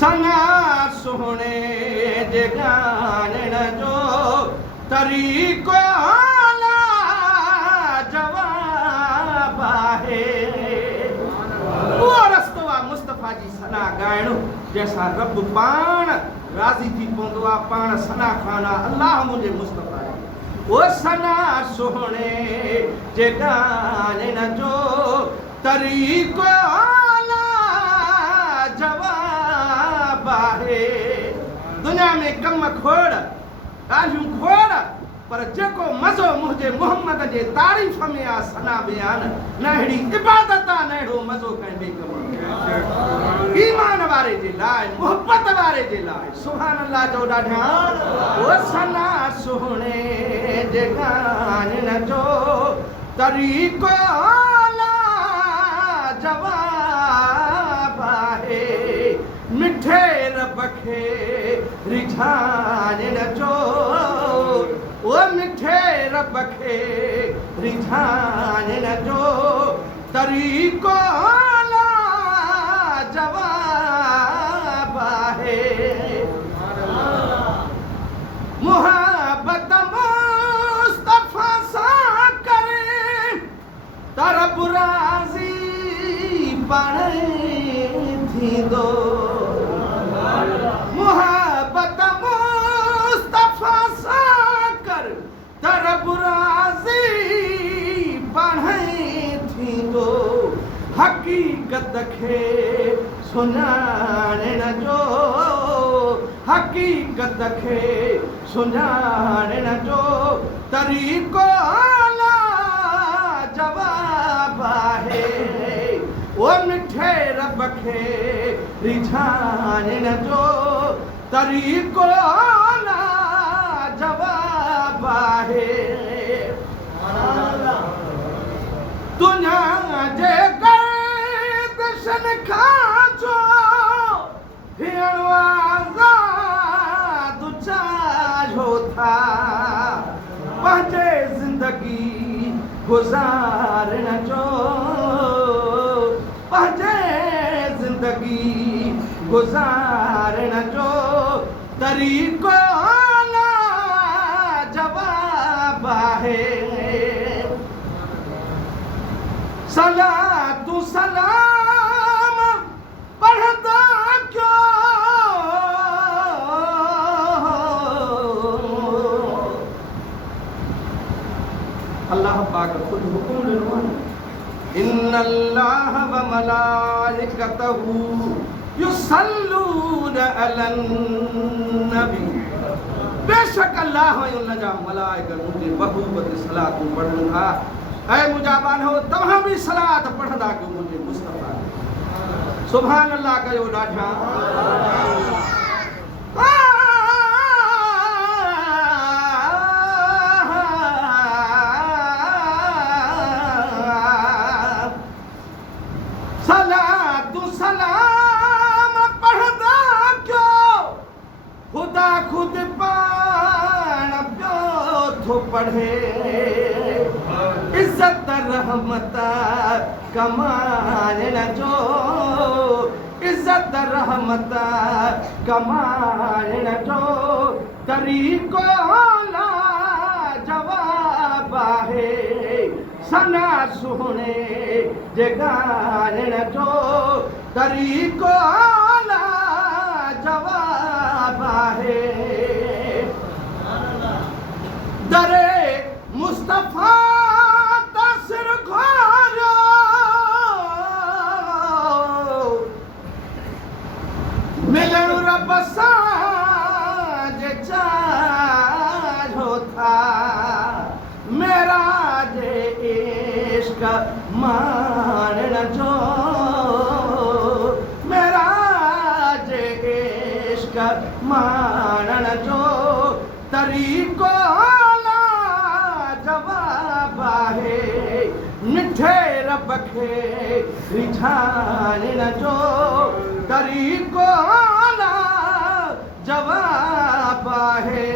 सना सोहणे जे ॻाल्हाइण जो तरीक़ो आला जवाब आहे। उहो रस्तो आहे मुस्तफ़ा जी सना ॻाइणो जंहिंसां रब पाण राज़ी थी पवंदो आहे, पाण सना खाना अल्लाह मुंहिंजे मुस्तफ़ा जी। ओ सना सोहणे जे ॻाल्हाइण जो तरीक़ो आला जवाब आहे। दुनिया में कम खोड़ ॻाल्हियूं खोड़ पर जेको मज़ो मुंहिंजे मुहम्मद जे तारीफ़ में आहे सना बयान न अहिड़ी इबादत आहे न अहिड़ो मज़ो कंहिं ॿिए कम में। ईमान वारे जे लाइ मोहब्बत वारे जे लाइ सुभान अल्लाह जो ॾाढा। ओ सना सोहणे जे ॻाल्हाइण जो तरीक़ो आला जवाब आहे। मिठे रब खे रिझाइण जो ओ मिठे रब खे रिझाइण जो तरीक़ो आला जवाब आहे। मुहब्बत मुस्तफ़ा सां करे तरब राज़ी पाण थींदो। मुहब्बत मुस्तफ़ा सां कर तरब राज़ी पाण थींदो। हक़ीक़त खे सुञाणण जो हक़ीक़त खे सुञाणण जो तरीक़ो आला जवाब आहे। ओ मिठे रब खे रिझाइण जो तरीक़ो आला जवाब आहे। दुनिया जे गर्दिशन खां जो थियणो आज़ाद चाहियो था पंहिंजे ज़िंदगी गुज़ारण जो पंहिंजे ज़िंदगी गुज़ारण जो तरीक़ो आला जवाब आहे। सलातु सलाम पढ़ंदा क्यों अल्लाह पाक खुद हुकुम ॾिनो आहे इन्नल्लाह व मलाइकतहू युसल्लून अलन नबी। बेशक अल्लाह ऐं उन जा मलाइका मुंहिंजे महबूब ते सलातूं पढ़नि था। ऐं मुंहिंजा बानो तव्हां बि सलात पढ़ंदा कयो मुंहिंजे मुस्तफ़ा। सुभान अल्लाह कयो ॾाढा। सलातु सलाम पढ़ंदा क्यों खुदा खुद पाण पियो थो पढ़े। इज़्ज़त रहमत कमाइण जो इज़्ज़त रहमत कमाइण जो तरीक़ो आला जवाब आहे। सना सोहणे जे ॻाल्हाइण जो तरीक़ो आला जवाब आहे। दरे मुस्तफ़ा तासिर घोरियो मिलण रब सां जे चाहियो था मेरा जे इश्क माणण जो मेरा जे इश्क माणण जो तरीक़ो आला जवाब आहे। मिठे रब खे रिझाइण जो तरीक़ो आला जवाब आहे।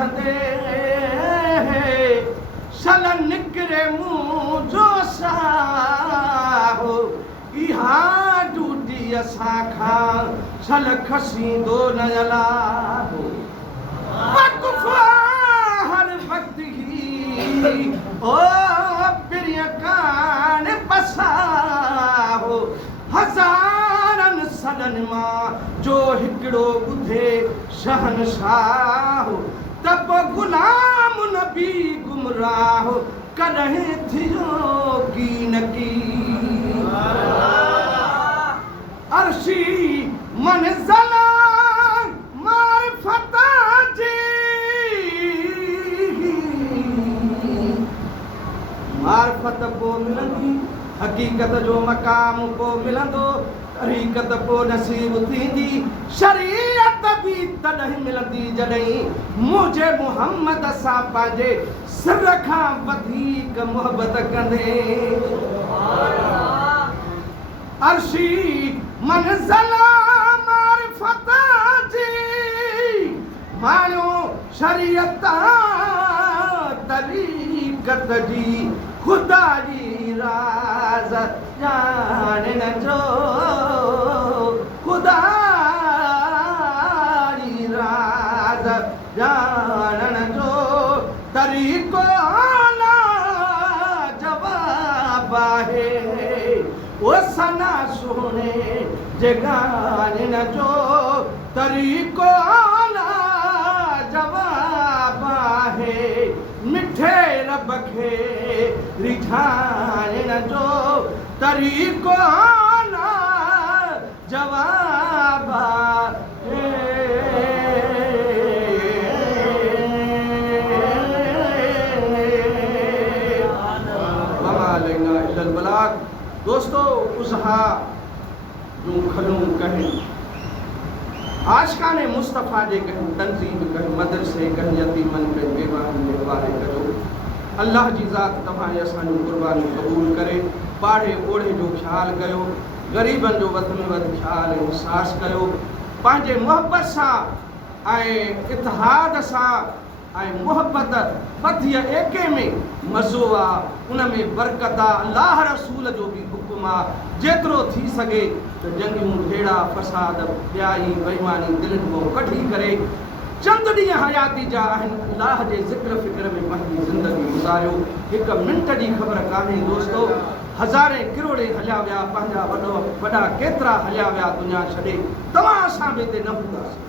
पढ़ंदे सल निकरे मुंह जो साहो इहा ड्यूटी असां खां सल खसींदो न अलाहो वक़फ़ा हर वक्त ही ओ पिरिया कान बसाहो हज़ारनि सदनि मां जो हिकिड़ो ॿुधे शहनशाह त पोइ गुलाम नबी गुमराह कॾहिं थियो की न की अर्शी मंज़िल मारिफत जी मारिफत पोइ मिलंदी हक़ीक़त जो मक़ाम पोइ मिलंदो हक़ीक़त पोइ नसीब थींदी शरीयत बि तॾहिं मिलंदी जॾहिं मुंहिंजे मुहम्मद सां पंहिंजे सिर खां वधीक मोहबत कंदे अर्शी मंज़िल मारिफत जी मायो शरीयत तरीक़त जी खुदा जी राज ॼाणण जो खुदा जी राज ॼाणण जो तरीक़ो जवाब आहे ओ सना सोने जे ॻाणण जो तरीक़ो जवाब आहे मिठे रब खे रिझाइण जो तरीक़ो जवाब आहे दोस्तों उज़हा जूं खलूं कहिं आशिक़ाने मुस्तफ़ा जे कहिं तंज़ीम कहिं मदरसे कहिं यतीमन कहिं बेवाहनि में वारे कयो अल्लाह जी ज़ात तव्हां असांजूं क़ुर्बानियूं क़बूल करे पाड़े ओढ़े जो ख़्यालु कयो ग़रीबनि जो वधि में वधि ख़्यालु ऐं एहसास कयो पंहिंजे मुहबत सां ऐं इतिहाद सां ऐं मुहबत ॿधिय एके में मज़ो आहे उन में बरकत आहे अल्लाह रसूल जो बि हुकुम आहे जेतिरो थी सघे त जंगियूं ढेड़ा फसाद ॿियाई बेईमानी दिलनि मां कढी करे चंद ॾींहं हयाती जा आहिनि अल्लाह जे ज़िक्र फ़िक्र में पंहिंजी ज़िंदगी गुज़ारियो हिकु मिंट जी ख़बर कान्हे दोस्तो हज़ारे किरोड़े हलिया विया पंहिंजा वॾा केतिरा हलिया विया दुनिया छॾे तव्हां असां बि हिते न हूंदासीं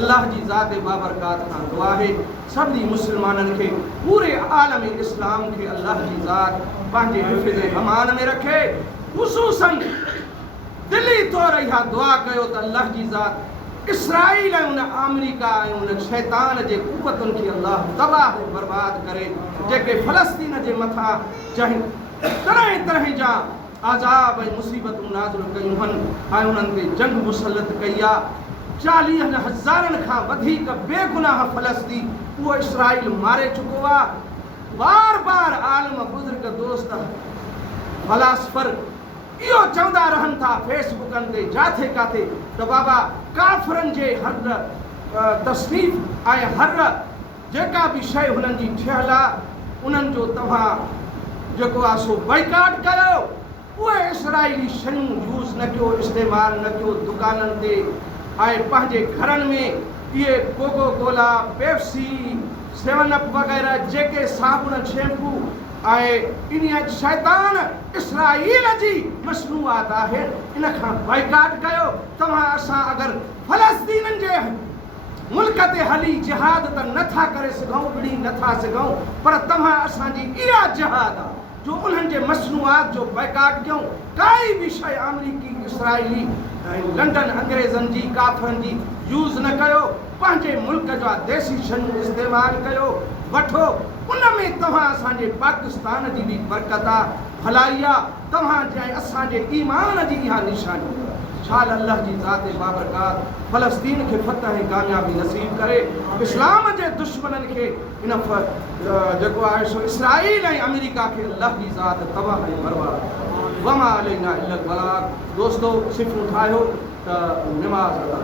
अल्लाह जी ज़ात बाबरकात खां दुआ आहे सभिनी मुस्लमाननि खे पूरे आलम इस्लाम खे अल्लाह जी ज़ात पंहिंजे हिफ़्ज़ अमान में रखे ख़ुसूसन दिली तौर इहा दुआ कयो त अल्लाह जी ज़ात इसराइल ऐं उन अमेरिका ऐं उन शैतान जे कुवतुनि खे अल्लाह तबाह ऐं बर्बाद करे जेके फ़लस्तीन जे मथां चाहे तरह तरह जा आज़ाब ऐं मुसीबतूं नाज़िल कयूं आहिनि ऐं उन्हनि ते जंग मुसलत कई आहे 40,000 खां वधीक बेगुनाह फ़लस्ती उहो इसराइल मारे चुको आहे बार बार आलम बुज़ुर्ग दोस्त फ़लासफ़र इहो चवंदा रहनि था फेसबुकनि ते जाथे काथे त बाबा काफ़िरनि जे हर तसनीफ़ ऐं हर जेका बि शइ हुननि जी ठहियल आहे उन्हनि जो तव्हां जेको आहे सो बाइकाट कयो उहे इसराइली शयूं यूज़ न कयो इस्तेमालु न कयो दुकाननि ते ऐं पंहिंजे घरनि में इहे कोको कोला पेप्सी 7 अप वग़ैरह जेके साबुण शैम्पू ऐं इन शैतान इसराइल जी मसनूआत आहे इन खां बाइकाट कयो तव्हां असां अगरि फ़लस्तीननि जे मुल्क ते हली जिहाद त नथा करे सघूं विड़ी नथा सघूं पर तव्हां असांजी इहा जिहाद आहे जो उन्हनि जे मसनूआत जो बाइकाट कयूं काई बि शइ अमरीकी इसराइली ऐं लंडन अंग्रेज़नि जी काफ़िरनि जी यूज़ न कयो पंहिंजे मुल्क जा देसी शयूं इस्तेमालु कयो वठो उन में तव्हां असांजे पाकिस्तान जी बि बरकत आहे भलाई आहे तव्हां जे असांजे ईमान जी इहा निशानी शाल अल्लाह जी ज़ात बाबरकात फ़लस्तीन खे फतह ऐं कामयाबी नसीब करे इस्लाम जे दुश्मननि खे इन जेको आहे सो इसराइल ऐं अमेरिका खे अल्लाह जी ज़ात तबाह ऐं बर्बाद वमा अलैना इल्लल बलाग दोस्तो सिफ़ूं ठाहियो त निमाज़ अदा